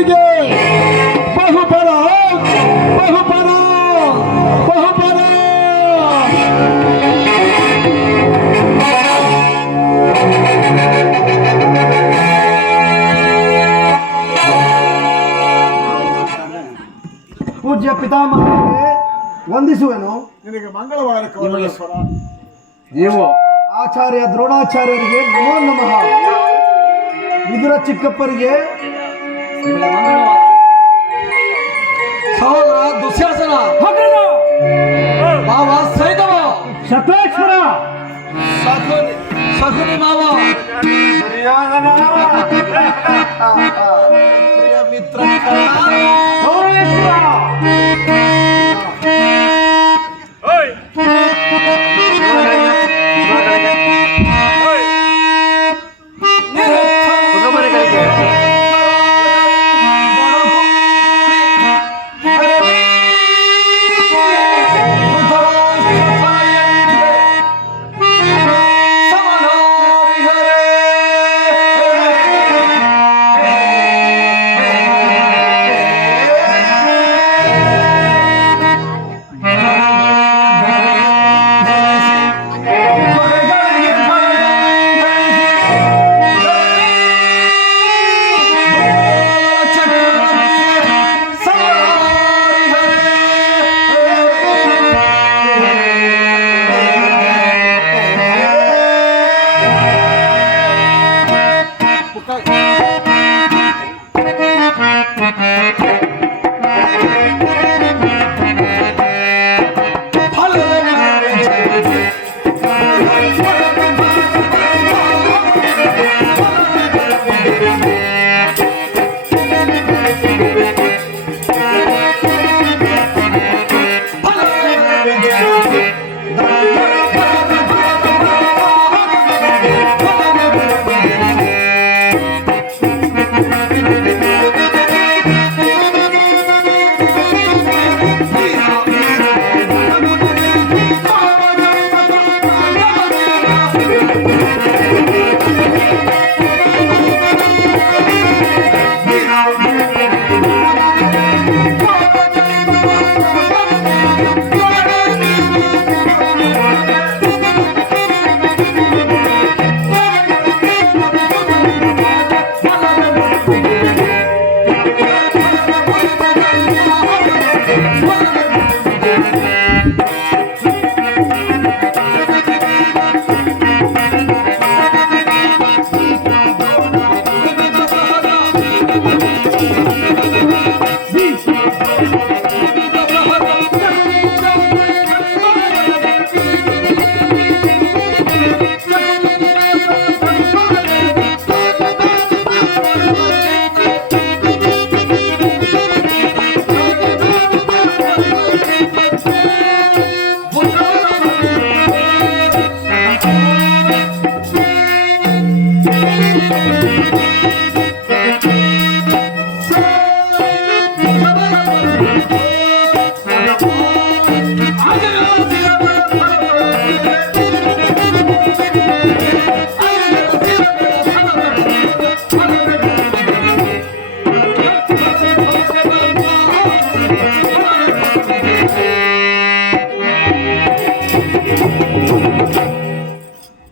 ಅವರಿಗೆ ಬಹುಪರ ಬಹುಪರ ಬಹುಪರ. ಪೂಜ್ಯ ಪಿತಾಮಹರಿಗೆ ವಂದಿಸುವೆನು. ನಿನಗೆ ಮಂಗಳವಾರ ನೀವು ಆಚಾರ್ಯ ದ್ರೋಣಾಚಾರ್ಯರಿಗೆ ನಮೋ ನಮಃ. ವಿದುರ ಚಿಕ್ಕಪ್ಪರಿಗೆ ಸಹೋದರ ದುಶ್ಯಾಸನ, ಮಾವ ಸೈದವ, ಶತೇಶ್ವರ, ಸಗುನಿ ಮಾವ, ಪ್ರಿಯ ಮಿತ್ರ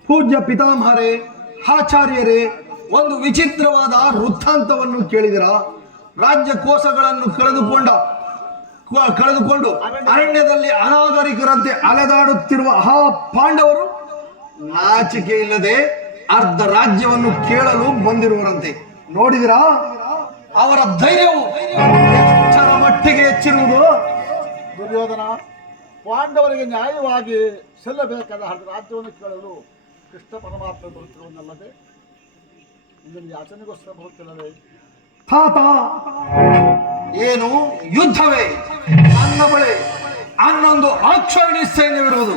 ಪೂಜ್ಯ ಪಿತಾಮಹರೇ, ಆಚಾರ್ಯರೇ, ಒಂದು ವಿಚಿತ್ರವಾದ ವೃತ್ತಾಂತವನ್ನು ಕೇಳಿದಿರ. ರಾಜ್ಯ ಕೋಶಗಳನ್ನು ಕಳೆದುಕೊಂಡು ಅರಣ್ಯದಲ್ಲಿ ಅನಾಗರಿಕರಂತೆ ಅಲೆದಾಡುತ್ತಿರುವ ಆ ಪಾಂಡವರು ನಾಚಿಕೆ ಇಲ್ಲದೆ ಅರ್ಧ ರಾಜ್ಯವನ್ನು ಕೇಳಲು ಬಂದಿರುವರಂತೆ. ನೋಡಿದಿರಾ ಅವರ ಧೈರ್ಯವು ಎಷ್ಟರ ಮಟ್ಟಿಗೆ ಹೆಚ್ಚಿರುವುದು. ದುರ್ಯೋಧನ, ಪಾಂಡವರಿಗೆ ನ್ಯಾಯವಾಗಿ ಸಲ್ಲಬೇಕಾದ ರಾಜ್ಯವನ್ನು ಕೇಳಲು ಕೃಷ್ಣ ಪರಮಾತ್ಮ ಬರುತ್ತಿರುವುದಲ್ಲದೆ ಇದನ್ನು ಯಾಚನೆಗೋಸ್ಕರ ಬರುತ್ತಿಲ್ಲವೇ? ತಾತ, ಏನು ಯುದ್ಧವೇ? ನನ್ನ ಬಳಿ ಅನ್ನೊಂದು ಆಕ್ಷೇಪಣೆ ಸೈನ್ಯವಿರುವುದು.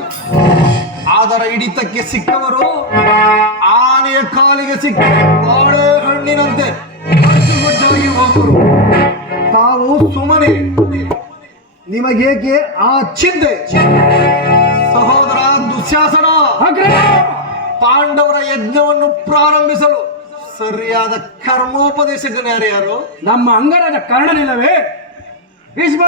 ಅದರ ಹಿಡಿತಕ್ಕೆ ಸಿಕ್ಕವರು ಆನೆಯ ಕಾಲಿಗೆ ಸಿಕ್ಕ ಬಾಳೆ ಹಣ್ಣಿನಂತೆ ಹೋಗುವರು. ತಾವು ಸುಮ್ಮನೆ, ನಿಮಗೇಕೆ ಆ ಚಿಂತೆ? ಸಹೋದರ ದುಶ್ಯಾಸನ, ಪಾಂಡವರ ಯಜ್ಞವನ್ನು ಪ್ರಾರಂಭಿಸಲು ಸರಿಯಾದ ಕರ್ಮೋಪದೇಶಕನ ಯಾರು? ನಮ್ಮ ಅಂಗರಾಜ ಕರ್ಣನಿಲ್ಲವೇ? ಭೀಷ್ಮ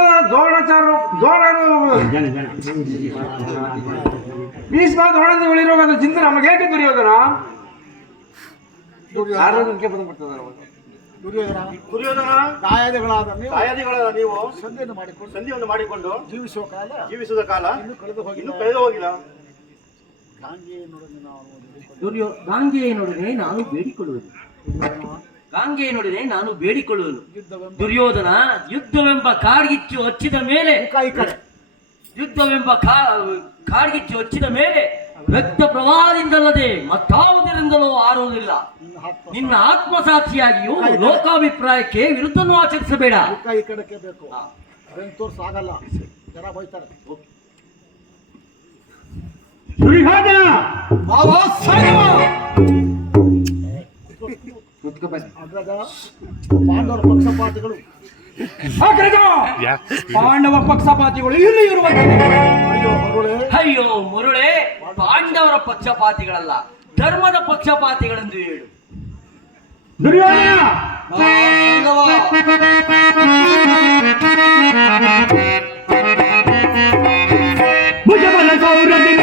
ದ್ರೋಣದ ಚಿಂತೆ ನಮಗೇಕೆ ದುರ್ಯೋಧನ? ದುರ್ಯೋಧನ ದಾಯಾದಿಗಳಾದ ನೀವು ಸಂಧಿಯನ್ನು ಮಾಡಿಕೊಂಡು ಜೀವಿಸುವ ಕಾಲ ಇನ್ನು ಕಳೆದು ಹೋಗಿಲ್ಲ. ಗಾಂಗೆಯನೊಡನೆ ನಾನು ಬೇಡಿಕೊಳ್ಳುವೆನು. ದುರ್ಯೋಧನ, ಯುದ್ಧವೆಂಬ ಕಾಡ್ಗಿಚ್ಚು ಹಚ್ಚಿದ ಮೇಲೆ ರಕ್ತ ಪ್ರವಾಹದಿಂದಲ್ಲದೆ ಮತ್ತಾವುದರಿಂದಲೂ ಆರುವುದಿಲ್ಲ. ನಿನ್ನ ಆತ್ಮಸಾಕ್ಷಿಯಾಗಿಯೂ ಲೋಕಾಭಿಪ್ರಾಯಕ್ಕೆ ವಿರುದ್ಧನೂ ಆಚರಿಸಬೇಡ. ಈ ಕಡೆಗೆ ಬೇಕು, ಸಾಗಲ್ಲ, ಜನ ಹೋಯ್ತಾರೆ. ದುರ್ಯೋಧನ ಪಾಂಡವರ ಪಕ್ಷಪಾತಿಗಳು ಪಾಂಡವ ಪಕ್ಷಪಾತಿಗಳು ಇಲ್ಲಿ ಇರುವಂತೆ. ಅಯ್ಯೋ ಮರುಳೆ, ಪಾಂಡವರ ಪಕ್ಷಪಾತಿಗಳಲ್ಲ, ಧರ್ಮದ ಪಕ್ಷಪಾತಿಗಳೆಂದು ಹೇಳು. ದುರ್ಯೋಧನ ಭುಜಬಲ ಸೌರದಿ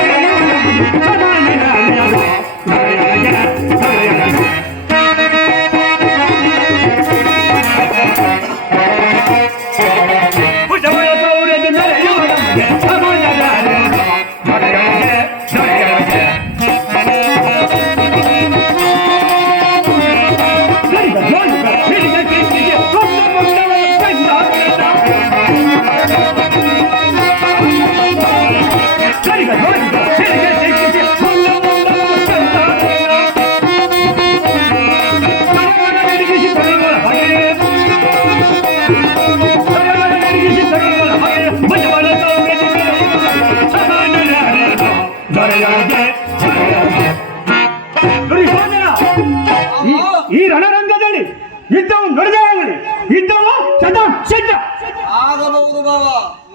ಈ ರಣರಂಗದಲ್ಲಿ ಯುದ್ಧವು ನಡೆದಾಗಲಿ, ಯುದ್ಧವು ಸಿದ್ಧ ಆಗಬಹುದು ಬಾವ.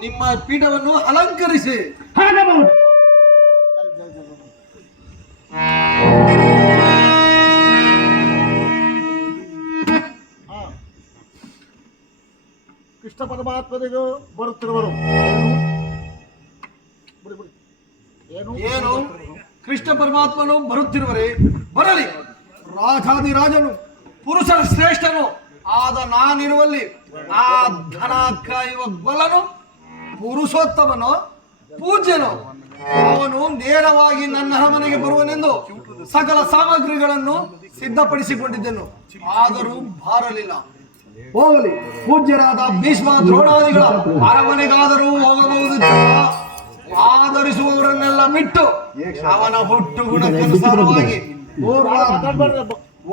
ನಿಮ್ಮ ಪೀಠವನ್ನು ಅಲಂಕರಿಸಿ. ಆಗಬಹುದು. ಕೃಷ್ಣ ಪರಮಾತ್ಮನಿಗೂ ಬರುತ್ತಿರುವರು ಏನು? ಕೃಷ್ಣ ಪರಮಾತ್ಮನು ಬರುತ್ತಿರುವರೆ ಬರಲಿ. ರಾಜಾದಿರಾಜನು ಪುರುಷರ ಶ್ರೇಷ್ಠನು ಆದ ನಾನಿರುವಲ್ಲಿ ಆ ಧನ ಕಾಯುವ ಬಲನು ಪುರುಷೋತ್ತಮನು ಪೂಜ್ಯನು ಅವನು ನೇರವಾಗಿ ನನ್ನ ಅರಮನೆಗೆ ಬರುವನೆಂದು ಸಕಲ ಸಾಮಗ್ರಿಗಳನ್ನು ಸಿದ್ಧಪಡಿಸಿಕೊಂಡಿದ್ದೆನು. ಆದರೂ ಬಾರಲಿಲ್ಲ. ಹೋಗಲಿ, ಪೂಜ್ಯರಾದ ಭೀಷ್ಮ ದ್ರೋಣಾದಿಗಳ ಅರಮನೆಗಾದರೂ ಹೋಗಬಹುದು. ಆಧರಿಸುವವರನ್ನೆಲ್ಲ ಬಿಟ್ಟು ಅವನ ಹುಟ್ಟು ಗುಣಕ್ಕನುಸಾರವಾಗಿ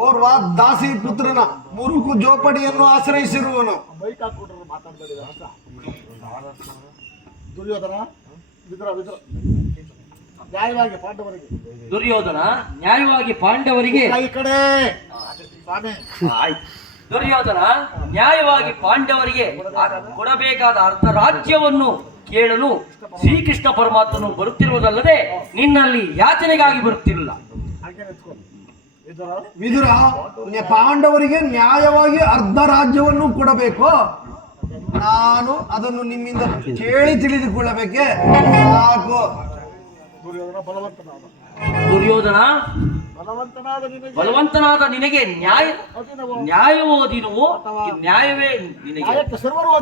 ಓರ್ವ ದಾಸಿ ಪುತ್ರನ ಮುರುಕು ಜೋಪಡಿಯನ್ನು ಆಶ್ರಯಿಸಿರುವನು. ದುರ್ಯೋಧನ ನ್ಯಾಯವಾಗಿ ಪಾಂಡವರಿಗೆ ದುರ್ಯೋಧನ ನ್ಯಾಯವಾಗಿ ಪಾಂಡವರಿಗೆ ಈ ಕಡೆ ಸ್ವಾಮಿ ದುರ್ಯೋಧನ ನ್ಯಾಯವಾಗಿ ಪಾಂಡವರಿಗೆ ಕೊಡಬೇಕಾದ ಅರ್ಧ ರಾಜ್ಯವನ್ನು ಕೇಳಲು ಶ್ರೀಕೃಷ್ಣ ಪರಮಾತ್ಮನು ಬರುತ್ತಿರುವುದಲ್ಲದೆ ನಿನ್ನಲ್ಲಿ ಯಾಚನೆಗಾಗಿ ಬರುತ್ತಿರಲಿಲ್ಲ. ವಿದುರ, ಪಾಂಡವರಿಗೆ ನ್ಯಾಯವಾಗಿ ಅರ್ಧ ರಾಜ್ಯವನ್ನು ಕೊಡಬೇಕು. ನಾನು ಅದನ್ನು ನಿಮ್ಮಿಂದ ಕೇಳಿ ತಿಳಿದುಕೊಳ್ಳಬೇಕೆ? ಸಾಕು. ದುರ್ಯೋಧನ ಬಲವಂತನಾದ ನಿನಗೆ ನ್ಯಾಯವೋ ಅಧೀನವೋ? ನ್ಯಾಯವೇ ನಿನಗೆ,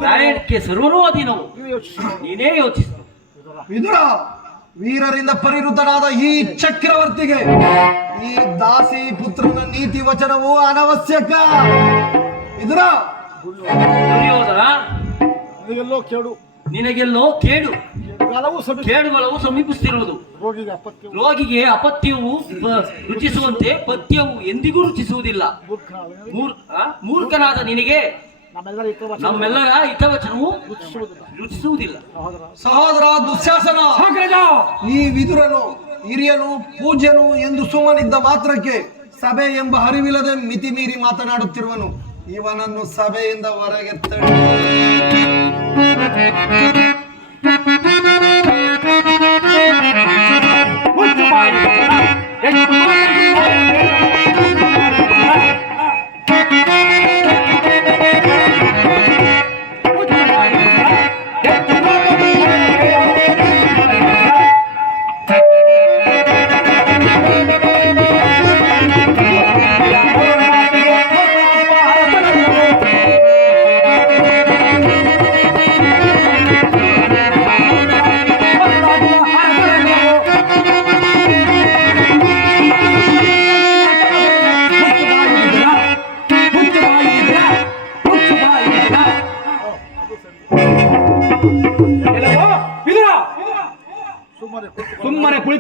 ನ್ಯಾಯಕ್ಕೆ ಸರ್ವರೂ ಅಧೀನವು. ನೀನೇ ಯೋಚಿಸು. ವಿದುರ, ವೀರರಿಂದ ಪರಿವೃತನಾದ ಈ ಚಕ್ರವರ್ತಿಗೆ ಈ ದಾಸಿ ಪುತ್ರನ ನೀತಿ ವಚನವು ಅನವಶ್ಯಕ. ವಿದುರ, ದುರ್ಯೋಧನ ನಿನಗೆಲ್ಲೋ ಕೇಡು ಕೇಡುಗಳವು ಸಮೀಪಿಸುತ್ತಿರುವುದು. ರೋಗಿಗೆ ಅಪತ್ಯವು ರುಚಿಸುವಂತೆ ಪಥ್ಯವು ಎಂದಿಗೂ ರುಚಿಸುವುದಿಲ್ಲ. ಮೂರ್ಖನಾದ ನಿನಗೆ ನಮ್ಮೆಲ್ಲರ ಹಿತವಚನವು ರುಚಿಸುವುದಿಲ್ಲ. ಸಹೋದರ ದುಶ್ಯಾಸನ, ಈ ವಿದುರನು ಹಿರಿಯನು ಪೂಜ್ಯನು ಎಂದು ಸುಮ್ಮನಿದ್ದ ಮಾತ್ರಕ್ಕೆ ಸಭೆ ಎಂಬ ಅರಿವಿಲ್ಲದೆ ಮಿತಿ ಮೀರಿ ಮಾತನಾಡುತ್ತಿರುವನು. ಇವನನ್ನು ಸಭೆಯಿಂದ ಹೊರಗೆ ಮುಚ್ಚು ಬಾಯಿ.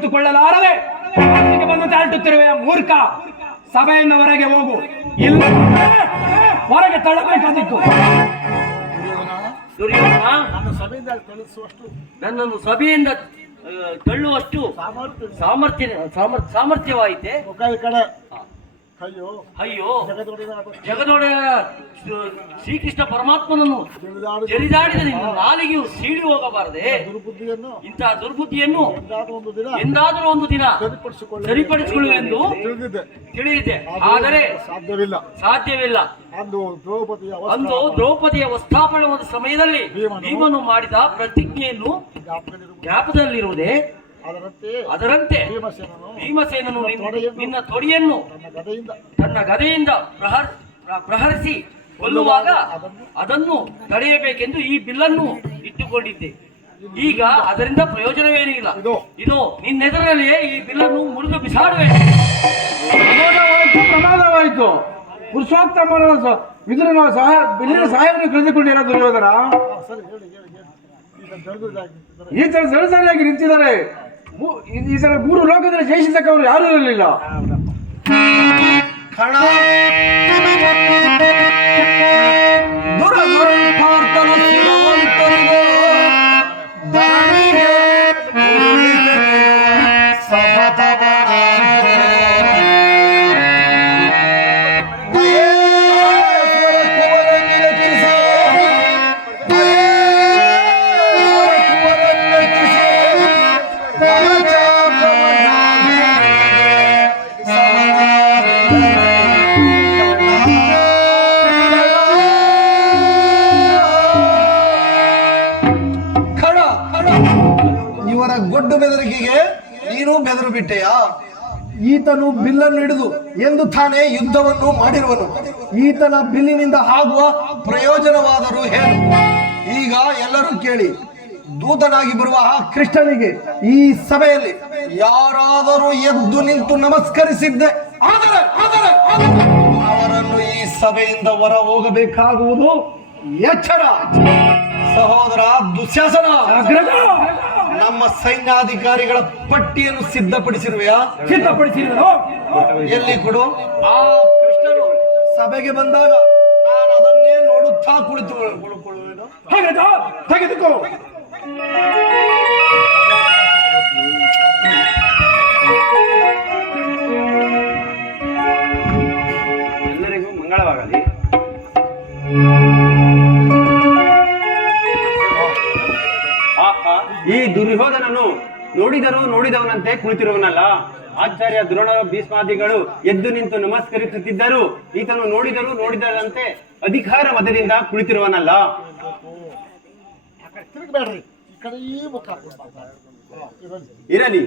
ಕುಳಿತುಕೊಳ್ಳಲಾರದೆ ಮನಸ್ಸಿಗೆ ಬಂದಂತೆ ಅರಟುತ್ತಿರುವೆ ಮೂರ್ಖ. ಸಭೆಯಿಂದ ಹೊರಗೆ ಹೋಗು, ಇಲ್ಲ ಹೊರಗೆ ತಳ್ಳಬೇಕಾದಿತ್ತು. ದುರ್ಯೋಧನ, ನನ್ನ ಸಭೆಯಿಂದ ಕಳಿಸುವಷ್ಟು ನನ್ನನ್ನು ಸಭೆಯಿಂದ ತಳ್ಳುವಷ್ಟು ಸಾಮರ್ಥ್ಯವಾಯಿತೆ. ಮುಖ ಈ ಕಡೆ ಅಯ್ಯೋ ಅಯ್ಯೋ, ಜಗದೊಡೆಯನ ಜಗದೊಡೆಯ ಶ್ರೀಕೃಷ್ಣ ಪರಮಾತ್ಮನನ್ನು ಜರಿದಾಡಿದ ನಿನ್ನ ನಾಲಿಗೆಯು ಸೀಳಿ ಹೋಗಬಾರದೆ. ದುರ್ಬುದ್ಧಿಯನ್ನು ಇಂತಹ ದುರ್ಬುದ್ಧಿಯನ್ನು ಎಂದಾದರೂ ಒಂದು ದಿನ ಸರಿಪಡಿಸಿಕೊಳ್ಳುವೆಂದು ತಿಳಿದಿದ್ದೆ. ತಿಳಿದಿದೆ, ಆದರೆ ಸಾಧ್ಯವಿಲ್ಲ. ಅಂದು ದ್ರೌಪದಿಯ ವಸ್ತಾಪನದ ಸಮಯದಲ್ಲಿ ಭೀಮನು ಮಾಡಿದ ಪ್ರತಿಜ್ಞೆಯನ್ನು ಜ್ಞಾಪಕದಲ್ಲಿರುವುದೇ. ಅದರಂತೆ ಭೀಮಸೇನನು ನಿನ್ನ ತೊಡೆಯನ್ನು ತನ್ನ ಗದೆಯಿಂದ ಪ್ರಹರಿಸಿ ಕೊಲ್ಲುವಾಗ ಅದನ್ನು ತಡೆಯಬೇಕೆಂದು ಈ ಬಿಲ್ಲನ್ನು ಇಟ್ಟುಕೊಂಡಿದ್ದೆ. ಈಗ ಅದರಿಂದ ಪ್ರಯೋಜನವೇನೂ ಇಲ್ಲ. ಇದು ನಿನ್ನೆದುರಲ್ಲಿಯೇ ಈ ಬಿಲ್ಲನ್ನು ಮುರಿದು ಬಿಸಾಡುವೆ. ಪ್ರಮಾದವಾಯಿತು. ಪುರುಷೋತ್ತಮನ ಬಿಲ್ಲಿನ ಸಹಾಯವನ್ನು ಕಳೆದುಕೊಂಡಿರೋ ದುರ್ಯೋಧನ ಈ ತರ ಸರಿಯಾಗಿ ನಿಂತಿದ್ದಾರೆ. ಈ ತರ 3 ಲೋಕದಲ್ಲಿ ಜಯಿಸಿದ್ದಕ್ಕವರು ಯಾರೂ ಇರಲಿಲ್ಲ. ಕಣ ದುರದುರಂತಾರ್ತನ ಶಿರವಂತನಿಗೆ ಧರಣಿಗೆ ಇವರ ಗೊಡ್ಡು ಬೆದರಿಕೆಗೆ ನೀನು ಬೆದರು ಬಿಟ್ಟೆಯಾ? ಈತನು ಬಿಲ್ಲನ್ನು ಹಿಡಿದು ಎಂದು ತಾನೇ ಯುದ್ಧವನ್ನು ಮಾಡಿರುವನು. ಈತನ ಬಿಲ್ಲಿನಿಂದ ಆಗುವ ಪ್ರಯೋಜನವಾದರೂ ಏನು? ಈಗ ಎಲ್ಲರೂ ಕೇಳಿ, ದೂತನಾಗಿ ಬರುವ ಆ ಕೃಷ್ಣನಿಗೆ ಈ ಸಭೆಯಲ್ಲಿ ಯಾರಾದರೂ ಎದ್ದು ನಿಂತು ನಮಸ್ಕರಿಸಿದ್ದೆ ಆದರೆ ಅವರನ್ನು ಈ ಸಭೆಯಿಂದ ಹೊರ ಹೋಗಬೇಕಾಗುವುದು ಎಚ್ಚರ. ಸಹೋದರ ದುಶ್ಯಾಸನ, ನಮ್ಮ ಸೈನ್ಯಾಧಿಕಾರಿಗಳ ಪಟ್ಟಿಯನ್ನು ಸಿದ್ಧಪಡಿಸಿರುವೆಯಾ? ಸಿದ್ಧಪಡಿಸಿರುವುದು ಎಲ್ಲಿ ಕೊಡು. ಆ ಕೃಷ್ಣನು ಸಭೆಗೆ ಬಂದಾಗ ನಾನು ಅದನ್ನೇ ನೋಡುತ್ತಾ ಕುಳಿತುಕೊಳ್ಳುವೆನು. ಹಾಗಾದ ತೆಗೆದುಕೋ. ಎಲ್ಲರಿಗೂ ಮಂಗಳವಾಗಲಿ. ಈ ದುರ್ಯೋಧನನು ನೋಡಿದವನಂತೆ ಕುಳಿತಿರುವನಲ್ಲ. ಆಚಾರ್ಯ ದ್ರೋಣರು ಭೀಷ್ಮಾದಿಗಳು ಎದ್ದು ನಿಂತು ನಮಸ್ಕರಿಸುತ್ತಿದ್ದರು. ಈತನು ನೋಡಿದಂತೆ ಅಧಿಕಾರ ಮತದಿಂದ ಕುಳಿತಿರುವನಲ್ಲ. ಇರಲಿ,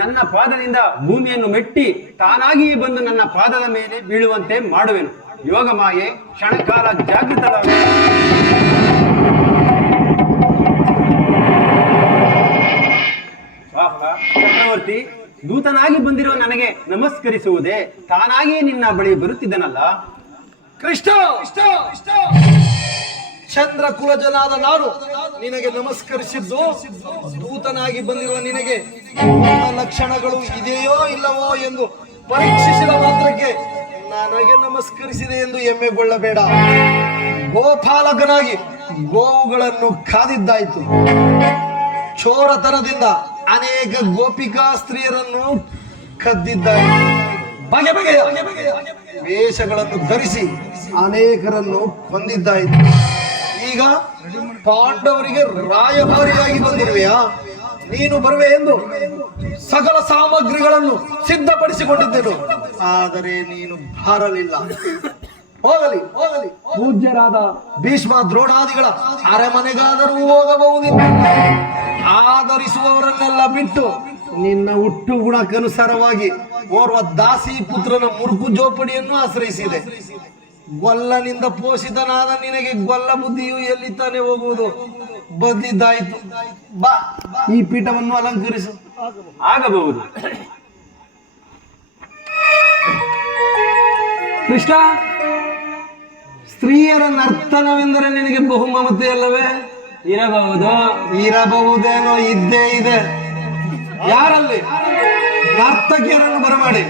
ನನ್ನ ಪಾದದಿಂದ ಭೂಮಿಯನ್ನು ಮೆಟ್ಟಿ ತಾನಾಗಿಯೇ ಬಂದು ನನ್ನ ಪಾದದ ಮೇಲೆ ಬೀಳುವಂತೆ ಮಾಡುವೆನು. ಯೋಗ ಮಾಯೆ ಕ್ಷಣಕಾಲ ಜಾಗೃತರಾಗ. ಚಕ್ರವರ್ತಿ, ದೂತನಾಗಿ ಬಂದಿರುವ ನನಗೆ ನಮಸ್ಕರಿಸುವುದೇ? ತಾನಾಗಿಯೇ ನಿನ್ನ ಬಳಿ ಬರುತ್ತಿದ್ದನಲ್ಲ. ಕೃಷ್ಣ, ಚಂದ್ರ ಕುಲಜನಾದ ನಾನು ನಿನಗೆ ನಮಸ್ಕರಿಸಿದ್ದು ದೂತನಾಗಿ ಬಂದಿರುವ ನಿನಗೆ ಲಕ್ಷಣಗಳು ಇದೆಯೋ ಇಲ್ಲವೋ ಎಂದು ಪರೀಕ್ಷಿಸಿದ ಮಾತ್ರಕ್ಕೆ ನನಗೆ ನಮಸ್ಕರಿಸಿದೆ ಎಂದು ಹೆಮ್ಮೆಗೊಳ್ಳಬೇಡ. ಗೋಪಾಲಕನಾಗಿ ಗೋವುಗಳನ್ನು ಕಾದಿದ್ದಾಯಿತು. ಚೋರತನದಿಂದ ಅನೇಕ ಗೋಪಿಕಾ ಸ್ತ್ರೀಯರನ್ನು ಕದ್ದಿದ್ದಾಯಿತು. ಬಗೆ ಬಗೆಯ ವೇಷಗಳನ್ನು ಧರಿಸಿ ಅನೇಕರನ್ನು ಕೊಂದಿದ್ದಾಯಿತು. ಈಗ ಪಾಂಡವರಿಗೆ ರಾಯಭಾರಿಯಾಗಿ ಬಂದಿರುವೆಯಾ? ನೀನು ಬರುವೆ ಎಂದು ಸಕಲ ಸಾಮಗ್ರಿಗಳನ್ನು ಸಿದ್ಧಪಡಿಸಿಕೊಂಡಿದ್ದೆನು, ಆದರೆ ನೀನು ಬರಲಿಲ್ಲ. ಹೋಗಲಿ, ಪೂಜ್ಯರಾದ ಭೀಷ್ಮ ದ್ರೋಣಾದಿಗಳ ಅರಮನೆಗಾದರೂ ಹೋಗಬಹುದಿಲ್ಲ. ಆಧರಿಸುವವರನ್ನೆಲ್ಲ ಬಿಟ್ಟು ನಿನ್ನ ಹುಟ್ಟು ಗುಣಕ್ಕನುಸಾರವಾಗಿ ಓರ್ವ ದಾಸಿ ಪುತ್ರನ ಮುರುಕು ಜೋಪಡಿಯನ್ನು ಆಶ್ರಯಿಸಿದೆ. ಗೊಲ್ಲನಿಂದ ಪೋಷಿತನಾದ ನಿನಗೆ ಗೊಲ್ಲ ಬುದ್ಧಿಯು ಎಲ್ಲಿ ತಾನೇ ಹೋಗುವುದು? ಬಂದಿದ್ದಾಯಿತು, ಬಾ, ಈ ಪೀಠವನ್ನು ಅಲಂಕರಿಸು. ಆಗಬಹುದು. ಕೃಷ್ಣ, ಸ್ತ್ರೀಯರ ನರ್ತನವೆಂದರೆ ನಿನಗೆ ಬಹುಮಮತೆ ಅಲ್ಲವೇ? ಇರಬಹುದೇನೋ, ಇದ್ದೇ ಇದೆ. ಯಾರಲ್ಲಿ ನರ್ತಕಿಯರನ್ನು ಬರಮಾಡಿ